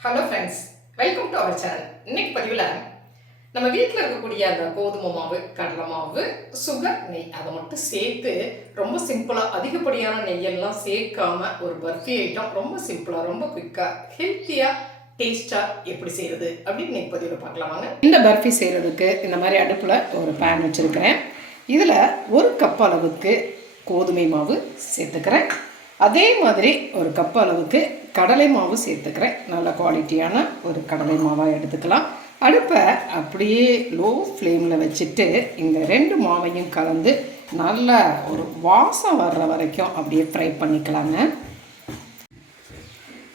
Hello friends welcome to our channel இன்னைக்கு பதிவில் நம்ம வீட்டில் இருக்கக்கூடிய அந்த கோதுமை மாவு கடலை மாவு சுகர் நெய் அதை மட்டும் சேர்த்து ரொம்ப சிம்பிளாக அதிகப்படியான நெய்யெல்லாம் சேர்க்காம ஒரு பர்ஃபி ஐட்டம் ரொம்ப சிம்பிளாக ரொம்ப குயிக்காக ஹெல்த்தியாக டேஸ்ட்டாக எப்படி செய்கிறது அப்படின்னு இன்னைக்கு பதிவில் பார்க்கலாமாங்க இந்த பர்ஃபி செய்கிறதுக்கு இந்த மாதிரி அடுப்பில் ஒரு பேன் வச்சுருக்கிறேன். இதில் ஒரு கப் அளவுக்கு கோதுமை மாவு சேர்த்துக்கிறேன். அதே மாதிரி ஒரு கப் அளவுக்கு கடலை மாவு சேர்த்துக்கிறேன். நல்ல குவாலிட்டியான ஒரு கடலை மாவாக எடுத்துக்கலாம். அடுப்பை அப்படியே லோ ஃப்ளேமில் வச்சுட்டு இந்த ரெண்டு மாவையும் கலந்து நல்ல ஒரு வாசம் வர்ற வரைக்கும் அப்படியே ஃப்ரை பண்ணிக்கலாங்க.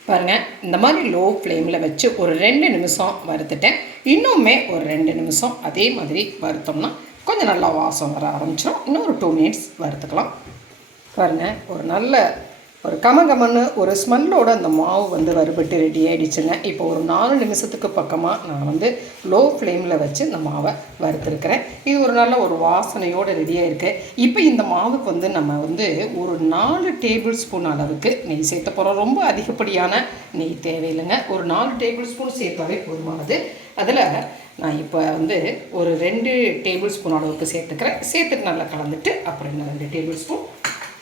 பாருங்க இந்த மாதிரி லோ ஃப்ளேமில் வச்சு ஒரு ரெண்டு நிமிஷம் வறுத்துட்டேன். இன்னுமே ஒரு ரெண்டு நிமிஷம் அதே மாதிரி வறுத்தோம்னா கொஞ்சம் நல்லா வாசம் வர ஆரம்பிச்சிடும் இன்னும் ஒரு டூ மினிட்ஸ் வறுத்துக்கலாம். பாருங்கள் ஒரு நல்ல ஒரு கமகமன்னு ஒரு ஸ்மெல்லோட அந்த மாவு வந்து வறுபட்டு ரெடி ஆகிடுச்சுங்க இப்போ ஒரு நாலு நிமிஷத்துக்கு பக்கமாக நான் வந்து லோ ஃப்ளேமில் வச்சு இந்த மாவை வறுத்துருக்கிறேன். இது ஒரு நல்ல ஒரு வாசனையோடு ரெடியாக இருக்குது இப்போ இந்த மாவுக்கு வந்து நம்ம வந்து ஒரு நாலு டேபிள் ஸ்பூன் அளவுக்கு நெய் சேர்த்த போகிறோம் ரொம்ப அதிகப்படியான நெய் தேவையில்லைங்க. ஒரு நாலு டேபிள் ஸ்பூன் சேர்த்தாவே போதுமானது. அதில் நான் இப்போ வந்து ஒரு ரெண்டு டேபிள் ஸ்பூன் அளவுக்கு சேர்த்துக்கிறேன். சேர்த்துட்டு நல்லா கலந்துட்டு அப்புறம் இன்னும் ரெண்டு டேபிள் ஸ்பூன்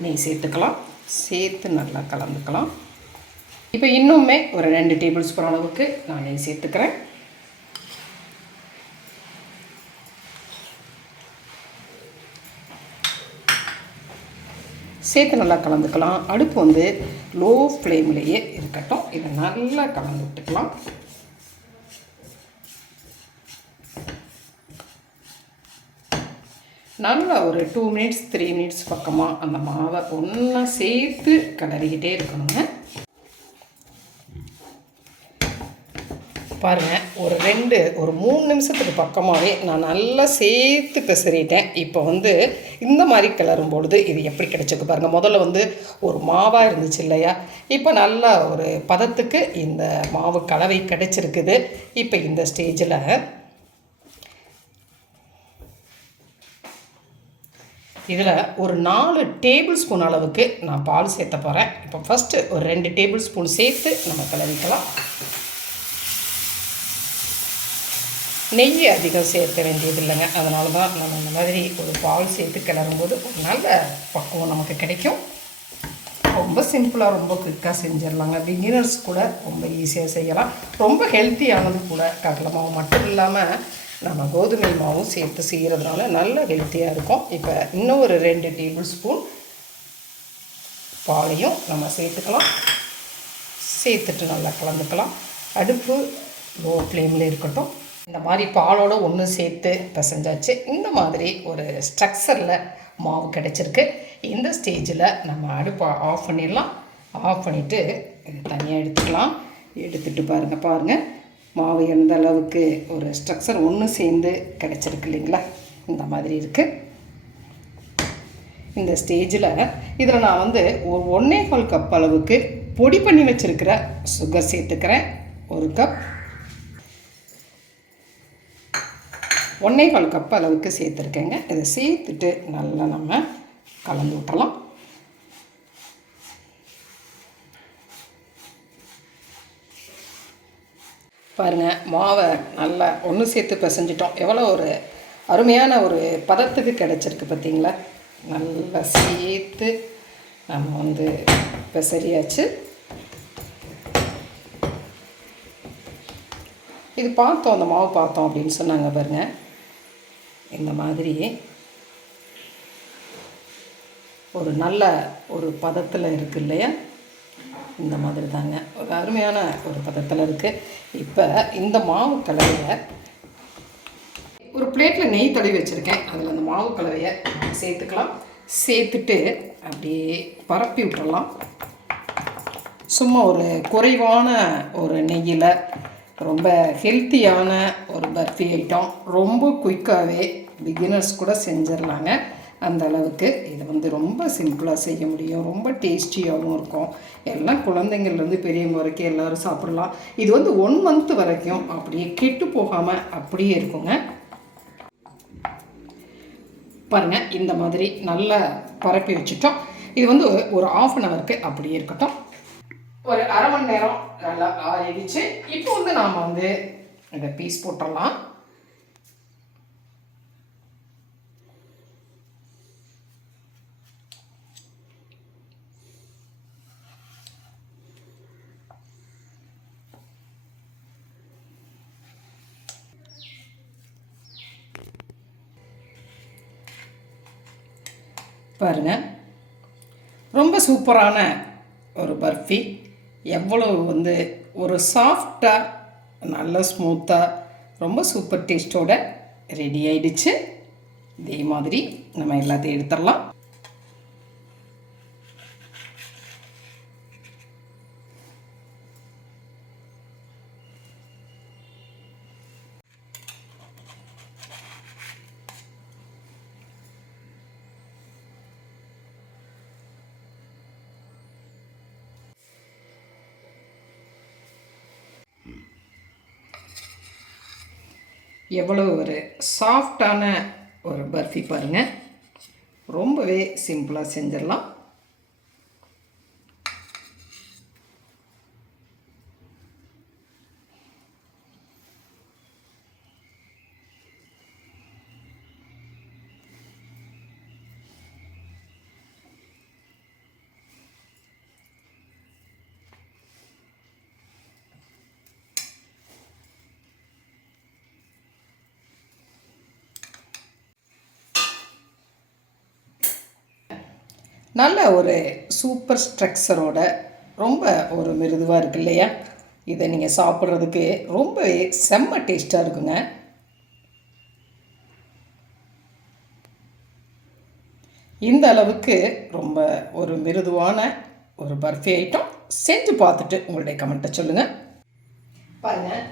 நெய் சேர்த்துக்கலாம். சேர்த்து நல்லா கலந்துக்கலாம். இப்போ இன்னுமே ஒரு ரெண்டு டேபிள் ஸ்பூன் அளவுக்கு நான் நெய் சேர்த்துக்கிறேன். சேர்த்து நல்லா கலந்துக்கலாம். அடுப்பு வந்து லோ ஃப்ளேம்லேயே இருக்கட்டும். இதை நல்லா கலந்து விட்டுக்கலாம். நல்லா ஒரு டூ மினிட்ஸ் த்ரீ மினிட்ஸ் பக்கமாக அந்த மாவை ஒன்றா சேர்த்து கிளறிக்கிட்டே இருக்கணுங்க. பாருங்கள் ஒரு ரெண்டு ஒரு மூணு நிமிஷத்துக்கு பக்கமாகவே நான் நல்லா சேர்த்து பிசறிட்டேன். இப்போ வந்து இந்த மாதிரி கிளறும் பொழுது இது எப்படி கிடைச்சிருக்கு பாருங்கள் முதல்ல வந்து ஒரு மாவாக இருந்துச்சு இல்லையா? இப்போ நல்லா ஒரு பதத்துக்கு இந்த மாவு கலவை கிடச்சிருக்குது. இப்போ இந்த ஸ்டேஜில் இதில் ஒரு நாலு டேபிள் ஸ்பூன் அளவுக்கு நான் பால் சேர்த்த போகிறேன் இப்போ ஃபஸ்ட்டு ஒரு ரெண்டு டேபிள் ஸ்பூன் சேர்த்து நம்ம கிளறிக்கலாம். நெய் அதிகம் சேர்க்க வேண்டியது இல்லைங்க. அதனால தான் நம்ம இந்த மாதிரி ஒரு பால் சேர்த்து கிளறும்போது ஒரு நல்ல பக்குவம் நமக்கு கிடைக்கும். ரொம்ப சிம்பிளாக ரொம்ப குயிக்காக செஞ்சிடலாங்க. பிகினர்ஸ் கூட ரொம்ப ஈஸியாக செய்யலாம். ரொம்ப ஹெல்த்தியானது கூட கடலை மாவு மட்டும் இல்லாமல் நம்ம கோதுமை மாவும் சேர்த்து செய்கிறதுனால நல்ல ஹெல்த்தியாக இருக்கும். இப்போ இன்னும் ஒரு ரெண்டு டேபிள் ஸ்பூன் பாலையும் நம்ம சேர்த்துக்கலாம். சேர்த்துட்டு நல்லா கலந்துக்கலாம். அடுப்பு லோ ஃப்ளேமில் இருக்கட்டும். இந்த மாதிரி பாலோடு ஒன்று சேர்த்து பிசைஞ்சாச்சு. இந்த மாதிரி ஒரு ஸ்ட்ரக்சரில் மாவு கிடச்சிருக்கு. இந்த ஸ்டேஜில் நம்ம அடுப்பை ஆஃப் பண்ணிடலாம். ஆஃப் பண்ணிவிட்டு தனியாக எடுத்துக்கலாம். எடுத்துகிட்டு பாருங்கள் பாருங்கள் மாவு எந்த அளவுக்கு ஒரு ஸ்ட்ரக்சர் ஒன்று சேர்ந்து கிடச்சிருக்கு இல்லைங்களா? இந்த மாதிரி இருக்குது இந்த ஸ்டேஜில் இதில் நான் வந்து ஒரு ஒன்றே கால் கப் அளவுக்கு பொடி பண்ணி வச்சுருக்கிற சுகர் சேர்த்துக்கிறேன். ஒரு கப் ஒன்றே கால் கப் அளவுக்கு சேர்த்துருக்கேங்க. இதை சேர்த்துட்டு நல்லா நம்ம கலந்து விட்டலாம் பாருங்கள் மாவை நல்லா ஒன்று சேர்த்து பிசைஞ்சிட்டோம். எவ்வளோ ஒரு அருமையான ஒரு பதத்துக்கு கிடச்சிருக்கு பார்த்தீங்களா நல்லா சேர்த்து நம்ம வந்து பெசரியாச்சு இது பார்த்தோம் அந்த மாவு பார்த்தோம் அப்படின்னு சொன்னாங்க பாருங்கள் இந்த மாதிரி ஒரு நல்ல ஒரு பதத்தில் இருக்குது இல்லையா? இந்த மாதிரி தாங்க ஒரு அருமையான ஒரு பதத்தில் இருக்குது இப்போ இந்த மாவு கலவையை ஒரு பிளேட்டில் நெய் தடவி வச்சுருக்கேன். அதில் அந்த மாவு கலவையை சேர்த்துக்கலாம். சேர்த்துட்டு அப்படியே பரப்பி விட்டுறலாம். சும்மா ஒரு குறைவான ஒரு நெய்யில் ரொம்ப ஹெல்த்தியான ஒரு பர்ஃபி ஐட்டம் ரொம்ப குயிக்காகவே பிகினர்ஸ் கூட செஞ்சிடலாங்க அந்த அளவுக்கு இது வந்து ரொம்ப சிம்பிளாக செய்ய முடியும். ரொம்ப டேஸ்டியாகவும் இருக்கும். எல்லாம் குழந்தைங்கள்லேருந்து பெரியவங்க வரைக்கும் எல்லோரும் சாப்பிடலாம். இது வந்து ஒன் மந்த் வரைக்கும் அப்படியே கெட்டு போகாமல் அப்படியே இருக்குங்க. பாருங்கள் இந்த மாதிரி நல்லா பரப்பி வச்சுட்டோம். இது வந்து ஒரு ஆஃப் அன் ஹவருக்கு அப்படியே இருக்கட்டும். ஒரு அரை மணி நேரம் நல்லா ஆறிடுச்சு. இப்போ வந்து நாம் வந்து இந்த பீஸ் போட்டுடலாம். பாருங்கள் ரொம்ப சூப்பரான ஒரு பர்ஃபி. எவ்வளோ வந்து ஒரு சாஃப்டாக நல்ல ஸ்மூத்தாக ரொம்ப சூப்பர் டேஸ்ட்டோட ரெடி ஆயிடுச்சு. இதே மாதிரி நம்ம எல்லாத்தையும் எடுத்துடலாம். எவ்வளோ ஒரு சாஃப்டான ஒரு பர்ஃபி பாருங்கள் ரொம்பவே சிம்பிளாக செஞ்சிடலாம். நல்ல ஒரு சூப்பர் ஸ்ட்ரக்சரோட ரொம்ப ஒரு மிருதுவாக இருக்கு இல்லையா? இதை நீங்கள் சாப்பிட்றதுக்கு ரொம்பவே செம்ம டேஸ்ட்டாக இருக்குங்க. இந்த அளவுக்கு ரொம்ப ஒரு மிருதுவான ஒரு பர்ஃபி ஐட்டம் செஞ்சு பார்த்துட்டு உங்களுடைய கமெண்ட்டை சொல்லுங்கள் பாருங்கள்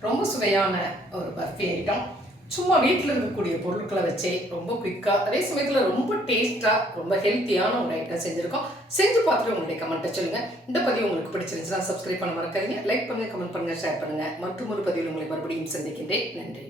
ரொம்ப சுவையான ஒரு பர்ஃபி ஐட்டம் சும்மா வீட்டில் இருக்கக்கூடிய பொருட்களை வச்சே ரொம்ப குயிக்காக அதே சமயத்தில் ரொம்ப டேஸ்ட்டாக ரொம்ப ஹெல்த்தியான ஒரு ஐட்டம் செஞ்சுருக்கோம். செஞ்சு பார்த்துட்டு உங்களுடைய கமெண்ட்டை சொல்லுங்கள் இந்த பதிவு உங்களுக்கு பிடிச்சிருந்துச்சுன்னா சப்ஸ்கிரைப் பண்ண மறக்காதீங்க. லைக் பண்ணுங்கள் கமெண்ட் பண்ணுங்கள் ஷேர் பண்ணுங்கள் மற்றும் ஒரு பதிவில் உங்களை மறுபடியும் சந்திக்கின்றேன். நன்றி.